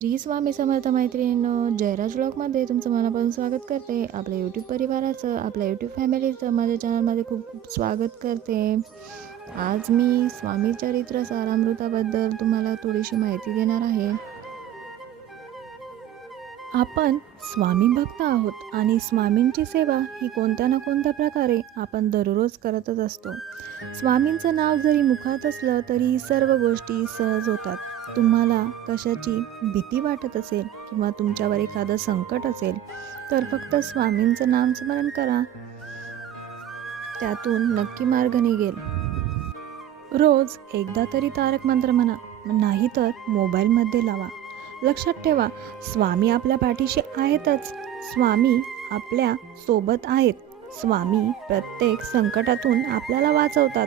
श्री स्वामी समर्थ मैत्रिणींनो जयराज ब्लॉगमध्ये तुमचं मनापासून स्वागत करते. आपल्या यूट्यूब परिवाराचं आपल्या यूट्यूब फॅमिलीचं माझ्या चॅनलमध्ये खूप खूप स्वागत करते. आज मी स्वामी चरित्र सारामृताबद्दल तुम्हाला थोडीशी माहिती देणार आहे. आपण स्वामी भक्त आहोत आणि स्वामींची सेवा ही कोणत्या ना कोणत्या प्रकारे आपण दररोज करतच असतो. स्वामींचं नाव जरी मुखात असलं तरी सर्व गोष्टी सहज होतात. तुम्हाला कशाची भीती वाटत असेल किंवा तुमच्यावर एखादं संकट असेल तर फक्त स्वामींचं नामस्मरण करा. त्यातून नक्की मार्ग निघेल. रोज एकदा तरी तारक मंत्र म्हणा नाही तर मोबाईलमध्ये लावा. लक्षात ठेवा स्वामी आपल्या पाठीशी आहेतच. स्वामी आपल्यासोबत आहेत. स्वामी प्रत्येक संकटातून आपल्याला वाचवतात.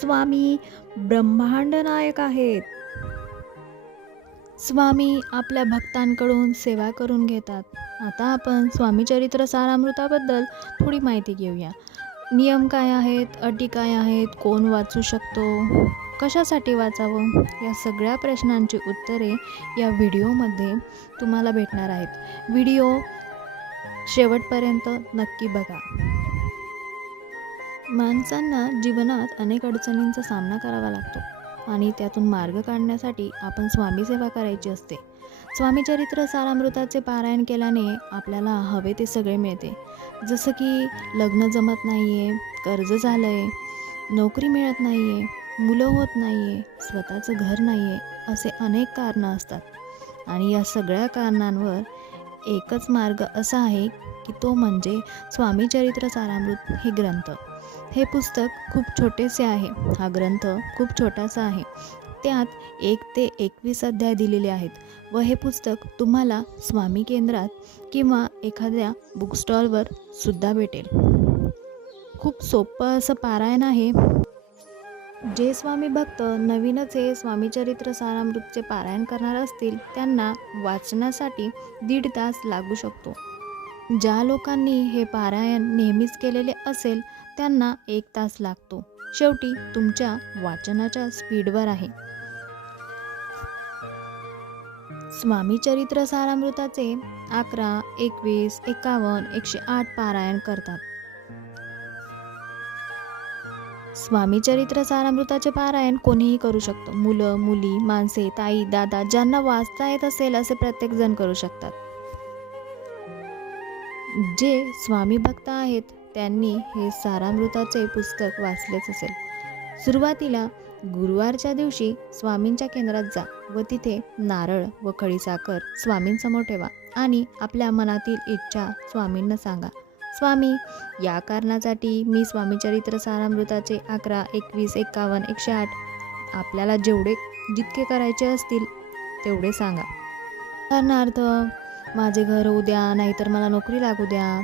स्वामी ब्रह्मांड नायक आहेत. स्वामी आपल्या भक्तांकडून सेवा करून घेतात. आता आपण स्वामी चरित्र सारामृताबद्दल थोडी माहिती घेऊया. नियम काय आहेत? अटी काय आहेत? कोण वाचू शकतो? कशासाठी वाचावं? या सगळ्या प्रश्नांची उत्तरे या व्हिडिओमध्ये तुम्हाला भेटणार आहेत. व्हिडिओ शेवटपर्यंत नक्की बघा. माणसांना जीवनात अनेक अडचणींचा सामना करावा लागतो. आणि त्यातून मार्ग काढण्यासाठी आपण स्वामी सेवा करायची असते. स्वामी चरित्र सारामृताचे पारायण केल्याने आपल्याला हवे ते सगळे मिळते. जसं की लग्न जमत नाही आहे कर्ज झालं आहे नोकरी मिळत नाही आहे मुलं होत नाही आहे स्वतःचं घर नाही आहे असे अनेक कारणं असतात. आणि या सगळ्या कारणांवर एकच मार्ग असा आहे की तो म्हणजे स्वामीचरित्र सारामृत हे ग्रंथ. हे पुस्तक खूप छोटेसे आहे. हा ग्रंथ खूप छोटासा आहे. त्यात एक ते एकवीस अध्याय दिलेले आहेत व हे पुस्तक तुम्हाला स्वामी केंद्रात किंवा एखाद्या बुक स्टॉलवर सुद्धा भेटेल. खूप सोपं असं पारायण आहे. जे स्वामी भक्त नवीनच हे स्वामी चरित्र सारामृतचे पारायण करणार असतील त्यांना वाचण्यासाठी दीड तास लागू शकतो. ज्या लोकांनी हे पारायण नेहमीच केलेले असेल त्यांना एक तास लागतो. शेवटी तुमच्या वाचनाच्या स्पीडवर आहे. स्वामी चरित्र सारामृताचे अकरा एकवीस एकावन्न एकशे आठ पारायण करतात. स्वामी चरित्र सारामृताचे पारायण कोणीही करू शकतो. मुलं मुली माणसे ताई दादा ज्यांना वाचता येत असेल असे प्रत्येक जण करू शकतात. जे स्वामी भक्त आहेत त्यांनी हे सारामृताचे पुस्तक वाचलेच असेल. सुरुवातीला गुरुवारच्या दिवशी स्वामींच्या केंद्रात जा व तिथे नारळ व खडीसाखर स्वामींसमोर ठेवा आणि आपल्या मनातील इच्छा स्वामींना सांगा. स्वामी या कारणासाठी मी स्वामी चरित्र सारामृताचे अकरा एकवीस एकावन्न एकशे आठ आपल्याला जेवढे जितके करायचे असतील तेवढे सांगा. उदाहरणार्थ माझे घर होऊ द्या नाहीतर मला नोकरी लागू द्या.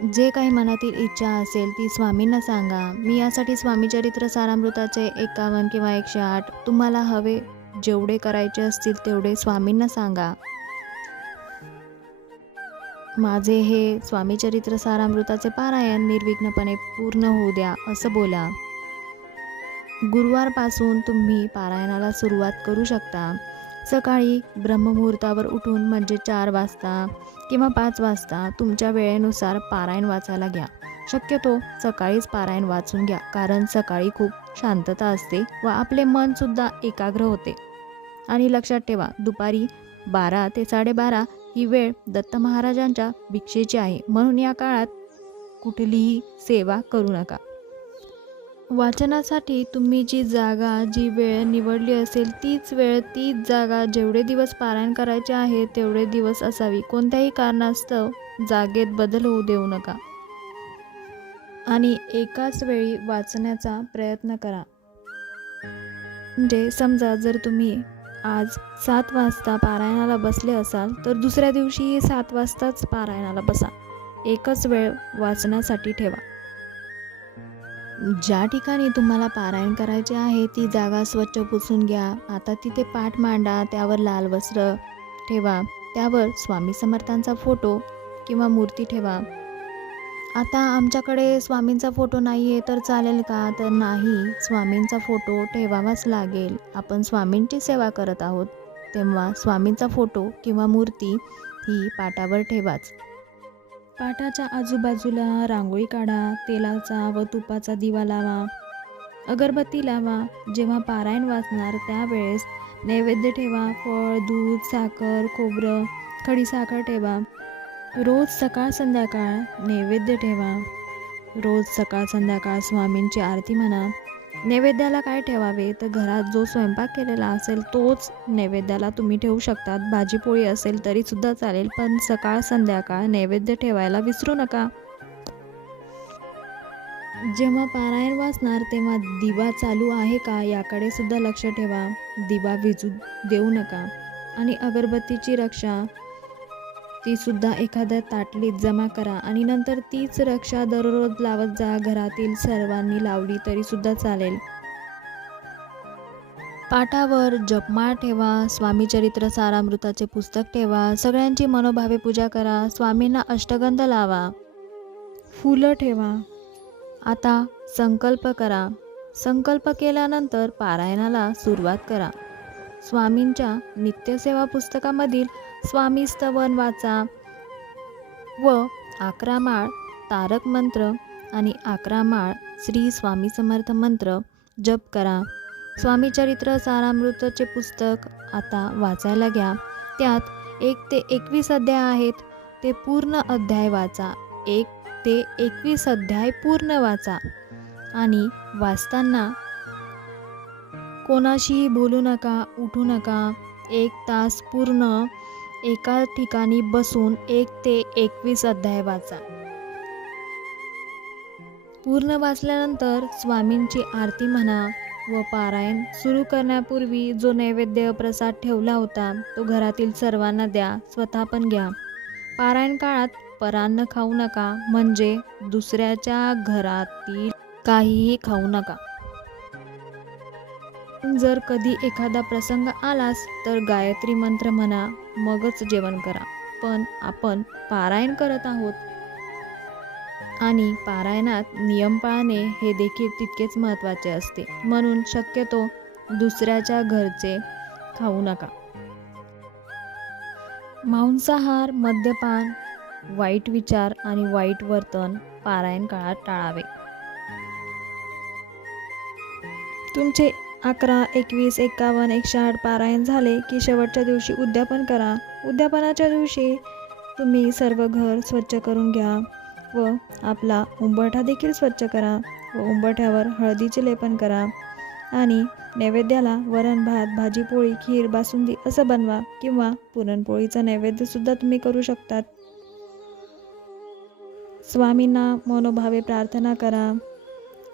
जे काही मनातील इच्छा असेल ती स्वामींना सांगा. मी यासाठी स्वामी चरित्र सारामृताचे एकावन्न किंवा एकशे आठ तुम्हाला हवे जेवढे करायचे असतील तेवढे स्वामींना सांगा. माझे हे स्वामी चरित्र सारामृताचे पारायण निर्विघ्नपणे पूर्ण होऊ द्या असं बोला. गुरुवारपासून तुम्ही पारायणाला सुरुवात करू शकता. सकाळी ब्रह्ममुहूर्तावर उठून म्हणजे चार वाजता किंवा पाच वाजता तुमच्या वेळेनुसार पारायण वाचायला घ्या. शक्यतो सकाळीच पारायण वाचून घ्या कारण सकाळी खूप शांतता असते व आपले मनसुद्धा एकाग्र होते. आणि लक्षात ठेवा दुपारी बारा ते साडेबारा ही वेळ दत्त महाराजांच्या भिक्षेची आहे. म्हणून या काळात कुठलीही सेवा करू नका. वाचनासाठी तुम्ही जी जागा जी वेळ निवडली असेल तीच वेळ तीच जागा जेवढे दिवस पारायण करायचे आहे तेवढे दिवस असावी. कोणत्याही कारणास्तव जागेत बदल होऊ देऊ नका. आणि एकाच वेळी वाचण्याचा प्रयत्न करा. म्हणजे समजा जर तुम्ही आज सात वाजता पारायणाला बसले असाल तर दुसऱ्या दिवशीही सात वाजताच पारायणाला बसा. एकच वेळ वाचण्यासाठी ठेवा. ज्या ठिकाणी तुम्हाला पारायण करायचे आहे ती जागा स्वच्छ पुसून घ्या. आता तिथे पाठ मांडा त्यावर लाल वस्त्र ठेवा. त्यावर स्वामी समर्थांचा फोटो किंवा मूर्ती ठेवा. आता आमच्याकडे स्वामींचा फोटो नाही आहे तर चालेल का? तर नाही स्वामींचा फोटो ठेवावाच लागेल. आपण स्वामींची सेवा करत आहोत. तेव्हा स्वामींचा फोटो किंवा मूर्ती ही पाटावर ठेवाच. पाटाच्या आजूबाजूला रांगोळी काढा तेलाचा व तुपाचा दिवा लावा अगरबत्ती लावा. जेव्हा पारायण वाचणार त्यावेळेस नैवेद्य ठेवा. फळ दूध साखर खोबरं खडीसाखर ठेवा. रोज सकाळ संध्याकाळ नैवेद्य ठेवा. रोज सकाळ संध्याकाळ स्वामींची आरती म्हणा. नैवेद्याला काय ठेवावे? तर घरात जो स्वयंपाक केलेला असेल तोच नैवेद्याला तुम्ही ठेवू शकतात. भाजीपोळी असेल तरी सुद्धा चालेल पण सकाळ संध्याकाळ नैवेद्य ठेवायला विसरू नका. जेव्हा पारायण वाचणार तेव्हा दिवा चालू आहे का याकडे सुद्धा लक्ष ठेवा. दिवा विजू देऊ नका. आणि अगरबत्तीची रक्षा ती सुद्धा एखाद्या ताटलीत जमा करा आणि नंतर तीच रक्षा दररोज लावत जा घरातील सर्वांनी लावली तरी सुद्धा चालेल. पाटावर जपमाळ ठेवा स्वामी चरित्र सारामृताचे पुस्तक ठेवा सगळ्यांची मनोभावे पूजा करा स्वामींना अष्टगंध लावा. फुलं ठेवा. आता संकल्प करा. संकल्प केल्यानंतर पारायणाला सुरुवात करा. स्वामींच्या नित्यसेवा पुस्तकामधील स्वामी स्तवन वाचा. व अकरा माळ तारक मंत्र आणि अकरा माळ श्री स्वामी समर्थ मंत्र जप करा. स्वामी चरित्र सारामृतचे पुस्तक आता वाचायला घ्या. त्यात एक ते एकवीस अध्याय आहेत. ते पूर्ण अध्याय वाचा. एक ते एकवीस अध्याय पूर्ण वाचा. आणि वाचताना कोणाशीही बोलू नका उठू नका. एक तास पूर्ण एका ठिकाणी बसून एक ते एकवीस अध्याय वाचा. पूर्ण वाचल्यानंतर स्वामींची आरती म्हणा व पारायण सुरू करण्यापूर्वी जो नैवेद्य प्रसाद ठेवला होता तो घरातील सर्वांना द्या स्वतः पण घ्या. पारायण काळात परान्न खाऊ नका म्हणजे दुसऱ्याच्या घरातील काहीही खाऊ नका. जर कधी एखादा प्रसंग आलास तर गायत्री मंत्र म्हणा मगच जेवण करा. पण आपण पारायण करत आहोत. आणि पारायणात नियम पाळणे हे देखील तितकेच महत्त्वाचे असते. म्हणून शक्यतो दुसऱ्याच्या घरचे खाऊ नका. मांसाहार मद्यपान वाईट विचार आणि वाईट वर्तन पारायण काळात टाळावे. तुमचे अकरा एकवीस एकावन्न एकशे आठ पारायण झाले की शेवटच्या दिवशी उद्यापन करा. उद्यापनाच्या दिवशी तुम्ही सर्व घर स्वच्छ करून घ्या व आपला उंबरठा देखील स्वच्छ करा व उंबरठ्यावर हळदीचे लेपन करा आणि नैवेद्याला वरण भात भाजी पोळी खीर बासुंदी असं बनवा किंवा पुरणपोळीचा नैवेद्यसुद्धा तुम्ही करू शकतात. स्वामींना मनोभावे प्रार्थना करा.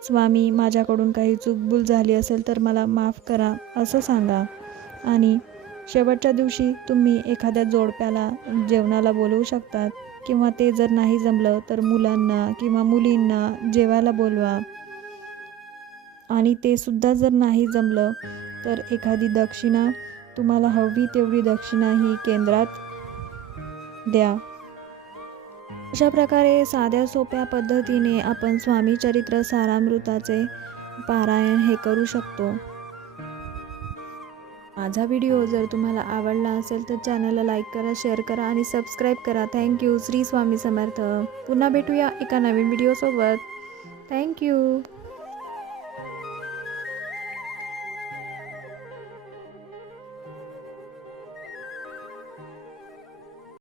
स्वामी माझ्याकडून काही चूकभूल झाली असेल तर मला माफ करा असं सांगा. आणि शेवटच्या दिवशी तुम्ही एखाद्या जोडप्याला जेवणाला बोलवू शकतात किंवा ते जर नाही जमलं तर मुलांना किंवा मुलींना जेवायला बोलवा. आणि ते सुद्धा जर नाही जमलं तर एखादी दक्षिणा तुम्हाला हवी तेवढी दक्षिणा ही केंद्रात द्या. अशा प्रकारे साध्या सोप्या पद्धतीने आपण स्वामी चरित्र सारामृताचे पारायण हे करू शकतो. माझा व्हिडिओ जर तुम्हाला आवडला असेल तर चॅनलला लाईक करा शेअर करा आणि सबस्क्राईब करा. Thank you Shri Swami Samarth. पुन्हा भेटूया एका नवीन व्हिडिओसोबत. थँक्यू